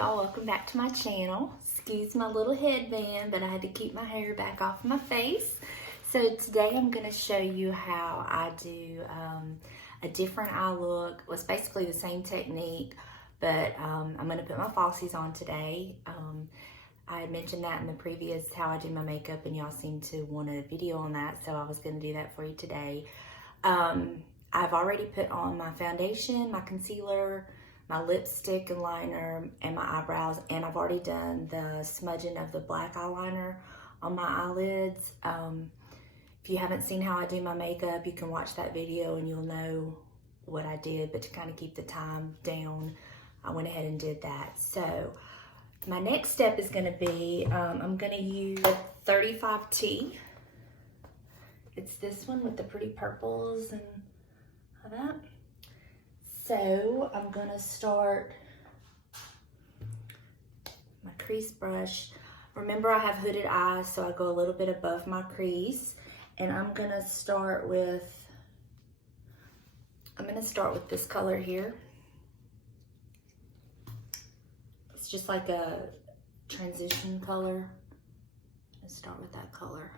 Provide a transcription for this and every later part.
y'all, welcome back to my channel. Excuse my little headband, but I had to keep my hair back off my face. So today I'm going to show you how I do a different eye look. Well, it's basically the same technique, but I'm going to put my falsies on today. I had mentioned that in the previous how I do my makeup, and y'all seemed to want a video on that, so I was going to do that for you today. I've already put on my foundation, my concealer, my lipstick and liner, and my eyebrows, and I've already done the smudging of the black eyeliner on my eyelids. If you haven't seen how I do my makeup, you can watch that video and you'll know what I did, but to kind of keep the time down, I went ahead and did that. So my next step is going to be, I'm going to use 35T. It's this one with the pretty purples and all that. So I'm going to start my crease brush. Remember, I have hooded eyes, so I go a little bit above my crease. And I'm going to start with this color here. It's just like a transition color. Let's start with that color.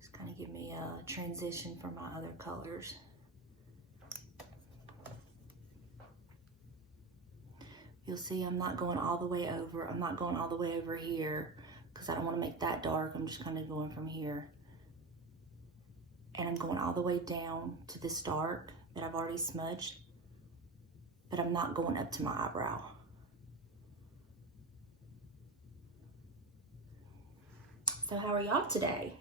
Just kind of give me a transition from my other colors. You'll see I'm not going all the way over. I'm not going all the way over here because I don't want to make that dark. I'm just kind of going from here. And I'm going all the way down to this dark that I've already smudged, but I'm not going up to my eyebrow. So how are y'all today?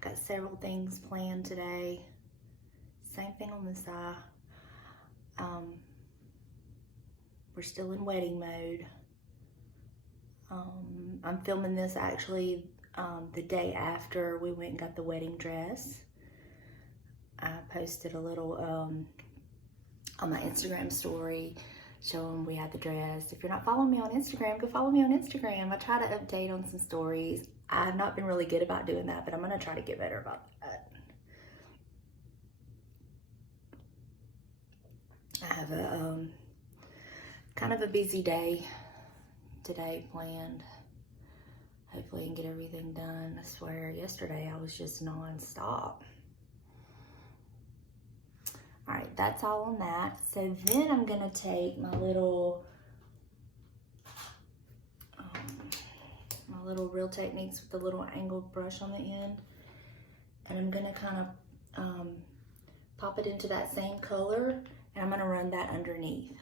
Got several things planned today. Same thing on this eye. We're still in wedding mode. I'm filming this actually the day after we went and got the wedding dress. I posted a little on my Instagram story showing we had the dress. If you're not following me on Instagram, go follow me on Instagram. I try to update on some stories. I've not been really good about doing that, but I'm gonna try to get better about that. I have a kind of a busy day today planned. Hopefully I can get everything done. I swear, yesterday I was just non-stop. All right, that's all on that. So then I'm gonna take my little Real Techniques with the little angled brush on the end, and I'm gonna kind of pop it into that same color, and I'm gonna run that underneath.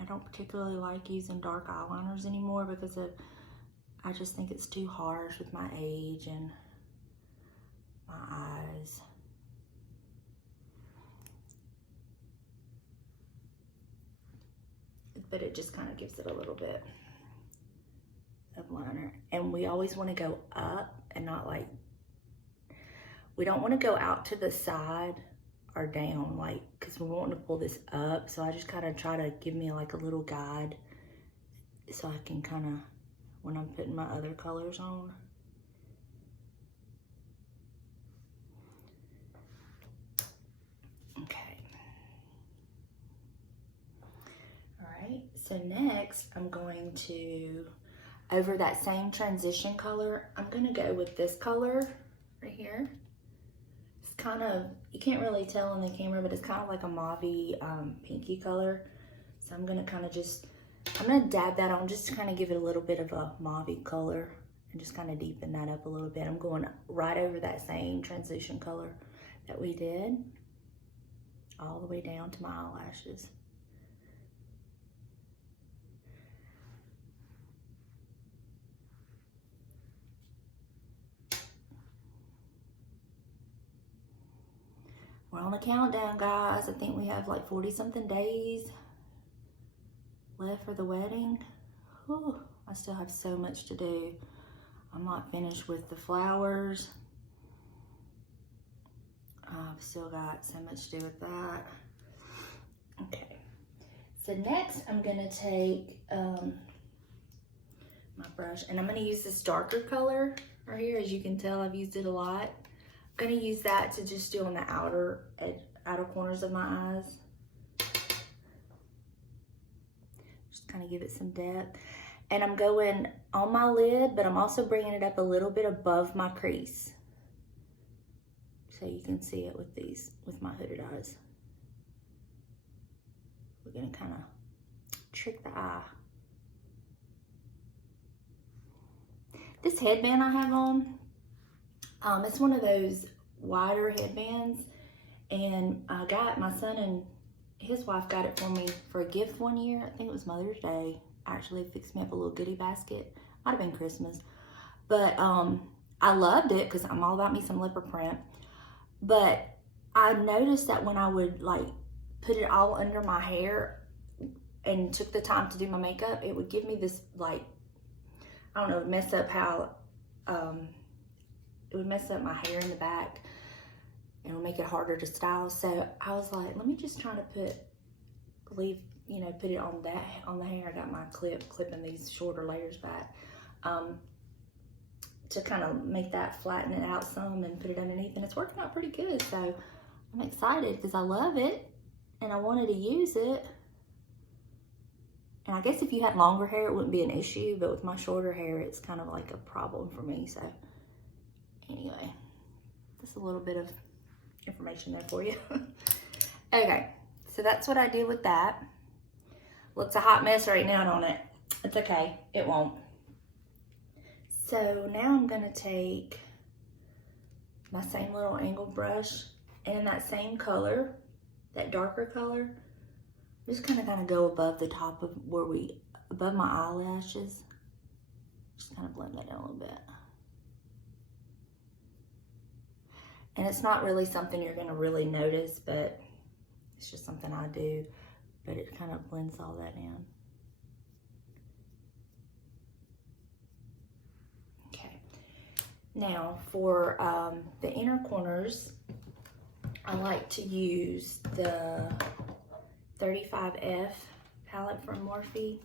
I don't particularly like using dark eyeliners anymore because I just think it's too harsh with my age and my eyes. But it just kind of gives it a little bit of liner. And we always want to go up and not like, we don't want to go out to the side or down, like, because we want to pull this up. So I just kind of try to give me like a little guide so I can kind of, when I'm putting my other colors on. Okay. All right, so next I'm going to, over that same transition color, I'm going to go with this color right here. Kind of, you can't really tell on the camera, but it's kind of like a mauve-y pinky color. So I'm gonna kind of just, I'm gonna dab that on just to kind of give it a little bit of a mauve-y color and just kind of deepen that up a little bit. I'm going right over that same transition color that we did, all the way down to my eyelashes. We're on the countdown, guys. I think we have like 40-something days left for the wedding. Whew, I still have so much to do. I'm not finished with the flowers. I've still got so much to do with that. Okay, so next I'm gonna take my brush, and I'm gonna use this darker color right here. As you can tell, I've used it a lot. gonna use that to just do on the outer corners of my eyes. Just kind of give it some depth. And I'm going on my lid, but I'm also bringing it up a little bit above my crease. So you can see it with my hooded eyes. We're gonna kind of trick the eye. This headband I have on, it's one of those wider headbands, and my son and his wife got it for me for a gift one year. I think it was Mother's Day. Actually fixed me up a little goodie basket. Might have been Christmas. But I loved it because I'm all about me some leopard print. But I noticed that when I would like put it all under my hair and took the time to do my makeup, it would give me this like, I don't know, mess up how, it would mess up my hair in the back and it would make it harder to style. So I was like, let me just try to put it on the hair. I got my clipping these shorter layers back to kind of make that flatten it out some and put it underneath, and it's working out pretty good. So I'm excited because I love it and I wanted to use it. And I guess if you had longer hair, it wouldn't be an issue, but with my shorter hair, it's kind of like a problem for me. So anyway, just a little bit of information there for you. Okay, so that's what I did with that. Looks a hot mess right now, don't it? It's okay, it won't. So now I'm gonna take my same little angle brush and in that same color, that darker color, just kind of go above the top of above my eyelashes. Just kind of blend that in a little bit. And it's not really something you're gonna really notice, but it's just something I do, but it kind of blends all that in. Okay, now for the inner corners, I like to use the 35F palette from Morphe.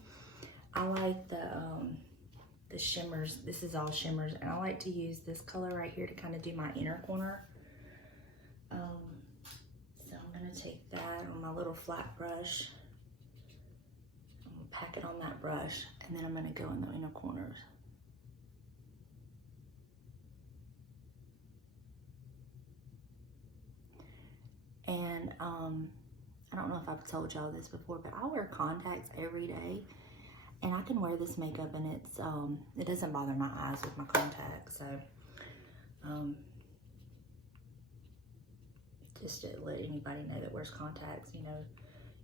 I like the shimmers. This is all shimmers, and I like to use this color right here to kind of do my inner corner. So I'm gonna take that on my little flat brush. I'm gonna pack it on that brush, and then I'm gonna go in the inner corners. And I don't know if I've told y'all this before, but I wear contacts every day, and I can wear this makeup and it doesn't bother my eyes with my contacts. So just to let anybody know that wears contacts, you know,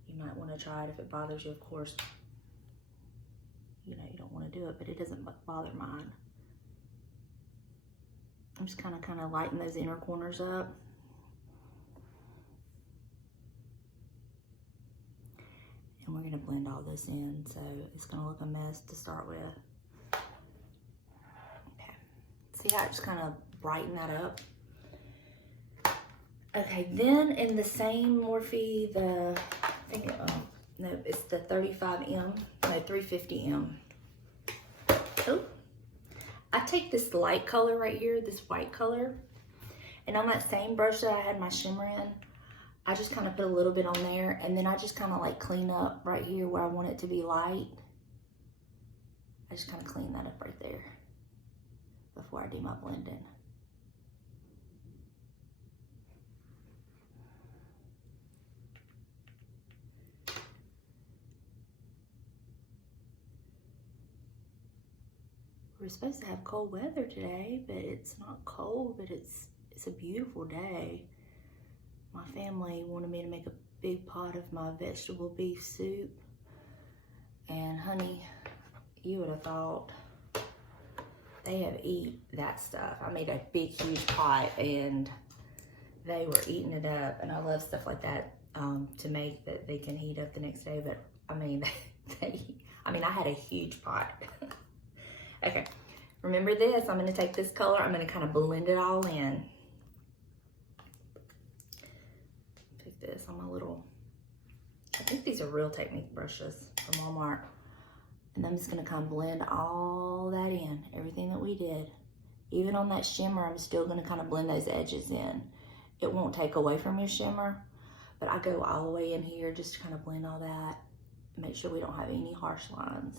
you might want to try it. If it bothers you, of course, you know, you don't want to do it, but it doesn't bother mine. I'm just kind of lighten those inner corners up. And we're gonna blend all this in, so it's gonna look a mess to start with. Okay, see how I just kind of brighten that up? Okay, then in the same Morphe, no, it's the 35M, no, 350M. Oh, I take this light color right here, this white color, and on that same brush that I had my shimmer in, I just kind of put a little bit on there, and then I just kind of like clean up right here where I want it to be light. I just kind of clean that up right there before I do my blending. We're supposed to have cold weather today, but it's not cold, but it's a beautiful day. My family wanted me to make a big pot of my vegetable beef soup. And honey, you would have thought they have eaten that stuff. I made a big, huge pot and they were eating it up. And I love stuff like that to make that they can heat up the next day. But I mean, I had a huge pot. Okay, remember this, I'm gonna take this color, I'm gonna kind of blend it all in. Pick this on my little, I think these are Real Technique brushes from Walmart. And I'm just gonna kind of blend all that in, everything that we did. even on that shimmer, I'm still gonna kind of blend those edges in. It won't take away from your shimmer, but I go all the way in here just to kind of blend all that, make sure we don't have any harsh lines.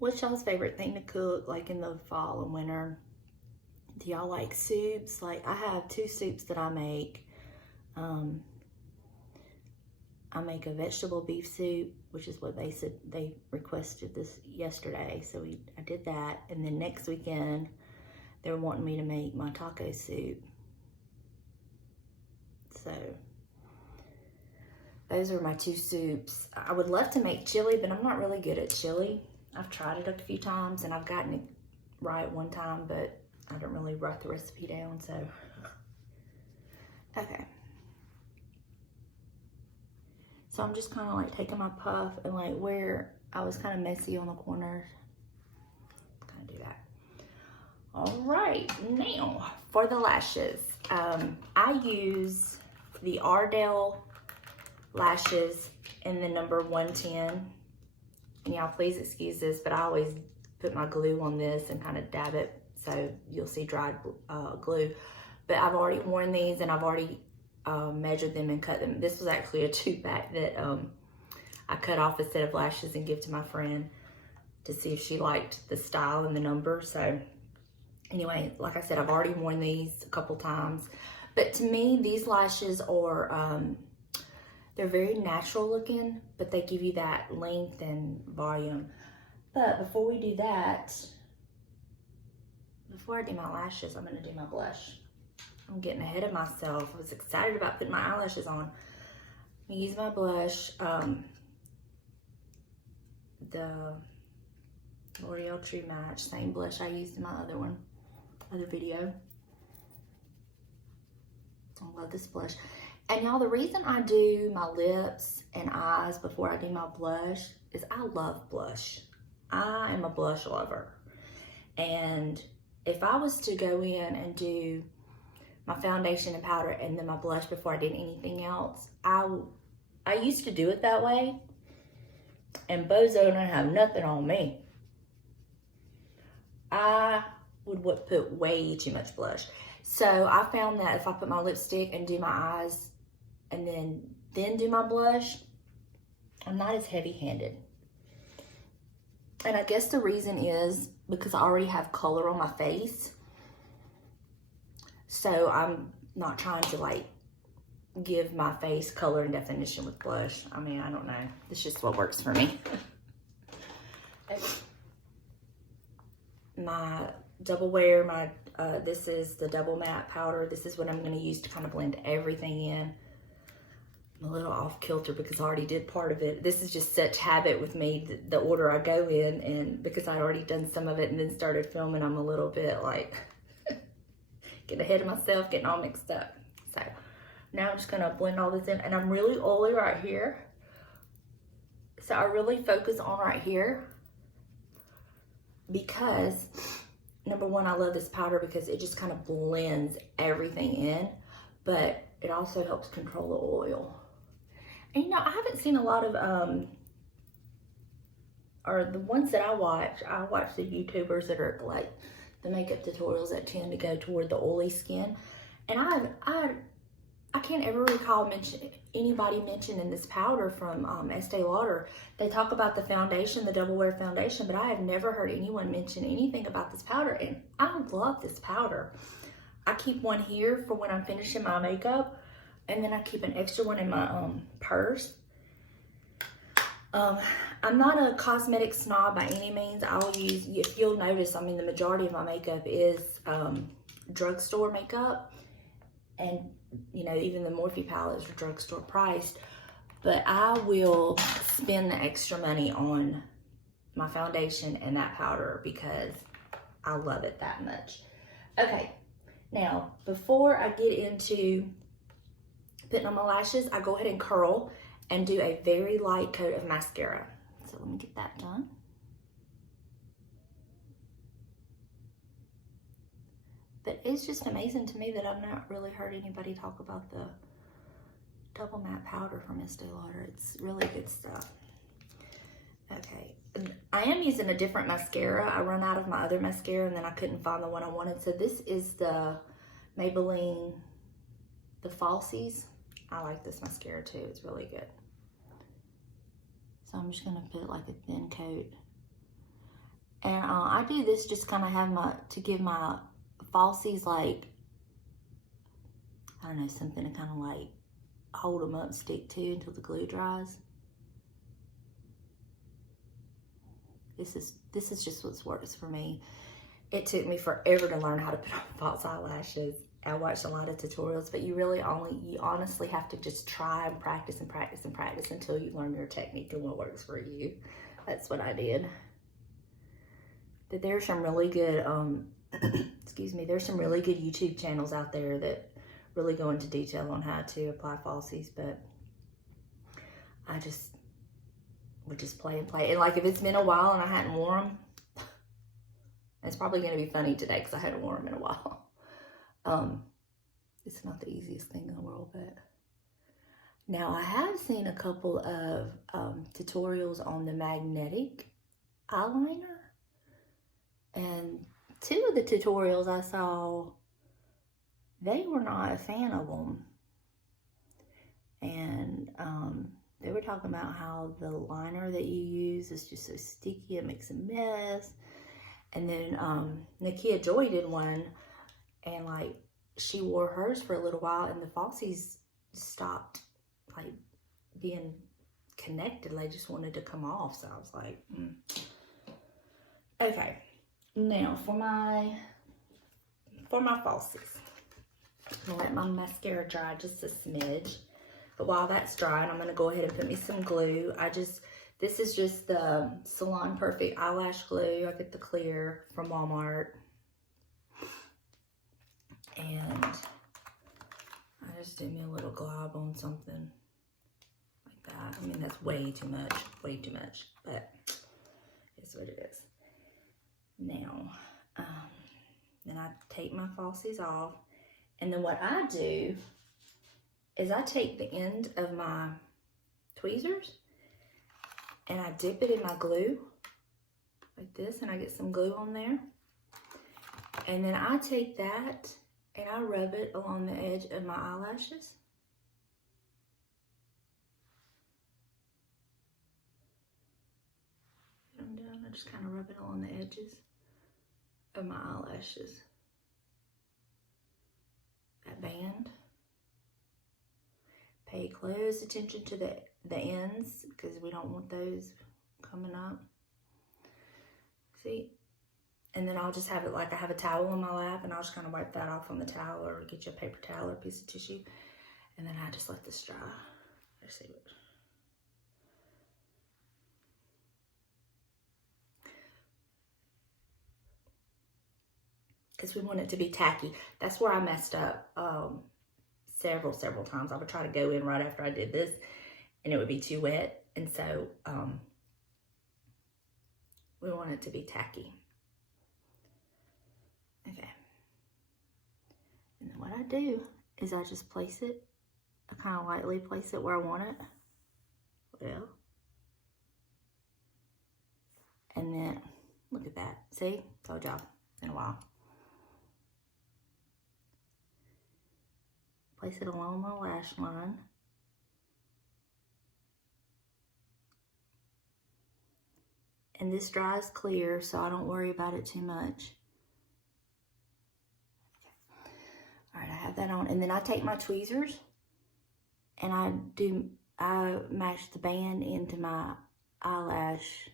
What's y'all's favorite thing to cook, like in the fall and winter? Do y'all like soups? Like, I have 2 soups that I make. I make a vegetable beef soup, which is what they said they requested this yesterday. So I did that. And then next weekend, they were wanting me to make my taco soup. So those are my 2 soups. I would love to make chili, but I'm not really good at chili. I've tried it a few times and I've gotten it right one time, but I don't really write the recipe down, so. Okay. So I'm just kind of like taking my puff and like where I was kind of messy on the corners, kind of do that. All right, now for the lashes. I use the Ardell lashes in the number 110. And y'all please excuse this, but I always put my glue on this and kind of dab it so you'll see dried glue. But I've already worn these and I've already measured them and cut them. This was actually a 2-pack that I cut off a set of lashes and give to my friend to see if she liked the style and the number. So anyway, like I said, I've already worn these a couple times. But to me, these lashes are, they're very natural looking, but they give you that length and volume. But before we do that, before I do my lashes, I'm gonna do my blush. I'm getting ahead of myself. I was excited about putting my eyelashes on. I'm gonna use my blush, the L'Oreal True Match, same blush I used in my other video. I love this blush. And y'all, the reason I do my lips and eyes before I do my blush is I love blush. I am a blush lover. And if I was to go in and do my foundation and powder and then my blush before I did anything else, I used to do it that way. And Bozo don't have nothing on me. I would put way too much blush. So I found that if I put my lipstick and do my eyes and then do my blush, I'm not as heavy-handed. And I guess the reason is because I already have color on my face. So I'm not trying to like give my face color and definition with blush. I mean, I don't know. It's just what works for me. My double wear, this is the double matte powder. This is what I'm going to use to kind of blend everything in. I'm a little off kilter because I already did part of it. This is just such habit with me, the order I go in, and because I'd already done some of it and then started filming, I'm a little bit like getting ahead of myself, getting all mixed up. So now I'm just going to blend all this in, and I'm really oily right here. So I really focus on right here because number one, I love this powder because it just kind of blends everything in, but it also helps control the oil. And you know, I haven't seen a lot of, or the ones that I watch the YouTubers that are like the makeup tutorials that tend to go toward the oily skin. And I can't ever recall anybody mentioning this powder from Estée Lauder. They talk about the foundation, the double wear foundation, but I have never heard anyone mention anything about this powder, and I love this powder. I keep one here for when I'm finishing my makeup, and then I keep an extra one in my purse. I'm not a cosmetic snob by any means. I'll use, if you'll notice, I mean, the majority of my makeup is drugstore makeup, and you know, even the Morphe palettes are drugstore priced, but I will spend the extra money on my foundation and that powder because I love it that much. Okay, now before I get into putting on my lashes, I go ahead and curl and do a very light coat of mascara. So let me get that done. But it's just amazing to me that I've not really heard anybody talk about double matte powder from Estée Lauder. It's really good stuff. Okay, I am using a different mascara. I run out of my other mascara and then I couldn't find the one I wanted. So this is the Maybelline, the Falsies. I like this mascara too. It's really good. So I'm just gonna put like a thin coat. And I do this just kind of have to give my falsies like, I don't know, something to kind of like hold them up and stick to until the glue dries. This is just what works for me. It took me forever to learn how to put on false eyelashes. I watched a lot of tutorials, but you honestly have to just try and practice and practice and practice until you learn your technique and what works for you. That's what I did. But there's some really good, excuse me, there's some really good YouTube channels out there that really go into detail on how to apply falsies, but I would just play and play. And like if it's been a while and I hadn't worn them, it's probably going to be funny today because I hadn't worn them in a while. It's not the easiest thing in the world, but now I have seen a couple of tutorials on the magnetic eyeliner, and two of the tutorials I saw, they were not a fan of them, and they were talking about how the liner that you use is just so sticky, it makes a mess. And then Nikki Joy did one, and like she wore hers for a little while and the falsies stopped like being connected. They just wanted to come off. So I was like, Okay, now for my falsies, I'm gonna let my mascara dry just a smidge. But while that's drying, I'm gonna go ahead and put me some glue. This is just the Salon Perfect eyelash glue. I get the clear from Walmart. And I just did me a little glob on something like that. I mean, that's way too much, but it's what it is. Now, then I take my falsies off, and then what I do is I take the end of my tweezers and I dip it in my glue like this, and I get some glue on there. And then I take that and I rub it along the edge of my eyelashes. I'm done. I just kind of rub it along the edges of my eyelashes. That band. Pay close attention to the ends because we don't want those coming up. See? And then I'll just have it like I have a towel on my lap, and I'll just kind of wipe that off on the towel, or get you a paper towel or a piece of tissue. And then I just let this dry. Let's see what. Because we want it to be tacky. That's where I messed up several times. I would try to go in right after I did this, and it would be too wet. And so we want it to be tacky. Okay. And then what I do is I just place it, I kind of lightly place it where I want it. Well. And then, look at that. See? Told y'all, been a while. Place it along my lash line. And this dries clear, so I don't worry about it too much. All right, I have that on. And then I take my tweezers and I match the band into my eyelash.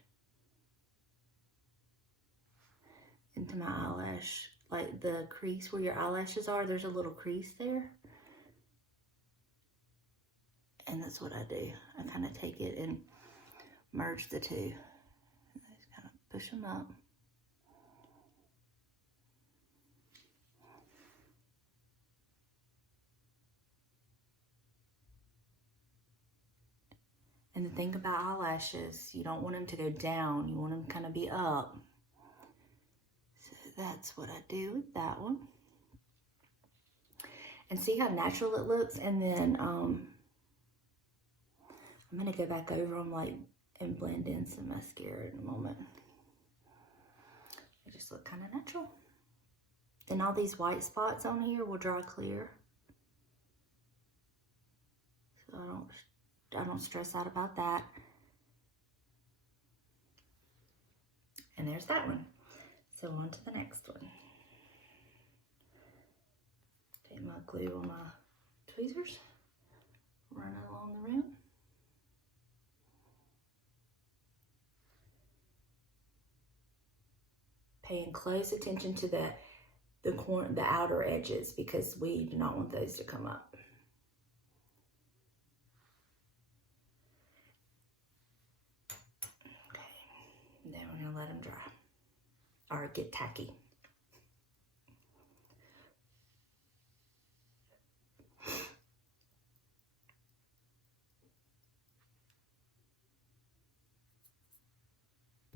Like the crease where your eyelashes are, there's a little crease there. And that's what I do. I kind of take it and merge the two. And I just kind of push them up. And the thing about eyelashes, you don't want them to go down. You want them to kind of be up. So that's what I do with that one. And see how natural it looks? And then I'm gonna go back over them like and blend in some mascara in a moment. They just look kind of natural. And all these white spots on here will dry clear. So I don't stress out about that. And there's that one. So on to the next one. Take my glue on my tweezers, run it along the rim. Paying close attention to the outer edges because we do not want those to come up. Okay, then we're gonna let them dry or get tacky.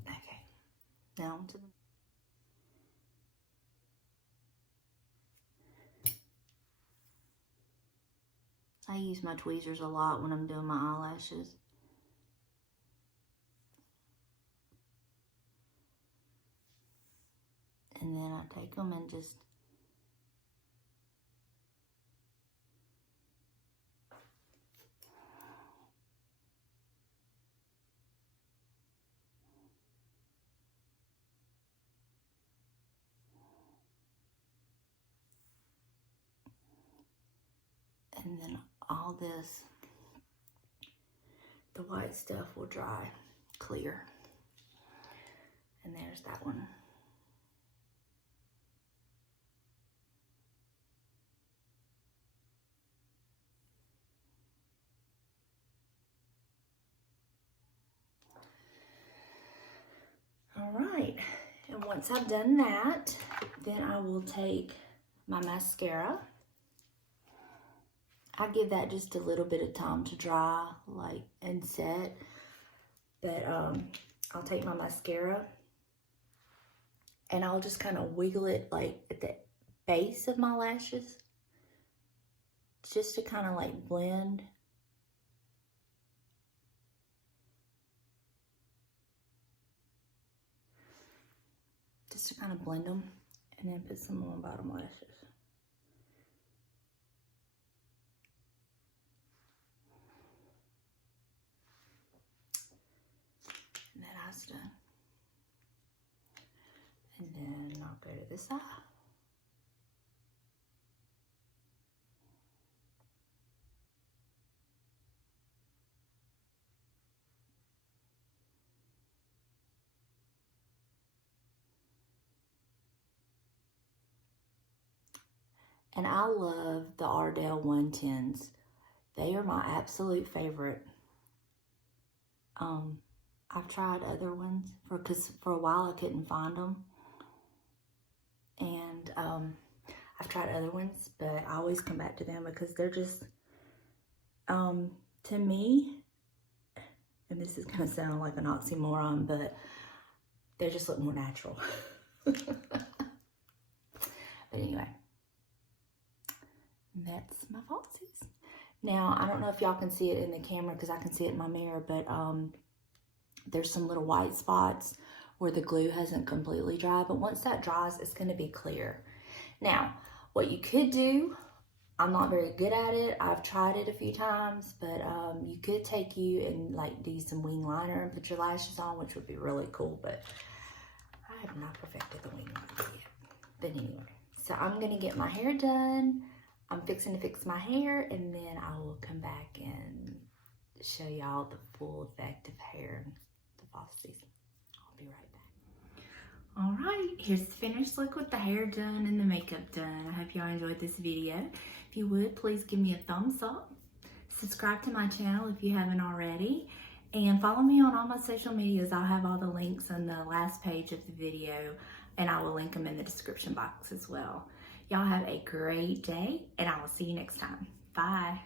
Okay, now to the I use my tweezers a lot when I'm doing my eyelashes. And then I take them and just and then all this, the white stuff will dry clear. And there's that one. All right, and once I've done that, then I will take my mascara. I give that just a little bit of time to dry, like, and set. But I'll take my mascara and I'll just kind of wiggle it like at the base of my lashes, just to kind of like blend. Just to kind of blend them, and then put some on bottom lashes. And that eye's done. And then I'll go to this eye. And I love the Ardell 110s. They are my absolute favorite. I've tried other ones because for a while I couldn't find them. And I've tried other ones, but I always come back to them because they're just, to me, and this is gonna sound like an oxymoron, but they just look more natural. But anyway. That's my falsies. Now, I don't know if y'all can see it in the camera because I can see it in my mirror, but there's some little white spots where the glue hasn't completely dried, but once that dries, it's going to be clear. Now, what you could do, I'm not very good at it. I've tried it a few times, but you could take and like do some wing liner and put your lashes on, which would be really cool, but I have not perfected the wing liner yet. But anyway, so I'm going to get my hair done. I'm fixing to fix my hair, and then I will come back and show y'all the full effect of hair and the falsies. I'll be right back. All right, here's the finished look with the hair done and the makeup done. I hope y'all enjoyed this video. If you would, please give me a thumbs up. Subscribe to my channel if you haven't already. And follow me on all my social medias. I'll have all the links on the last page of the video, and I will link them in the description box as well. Y'all have a great day, and I will see you next time. Bye.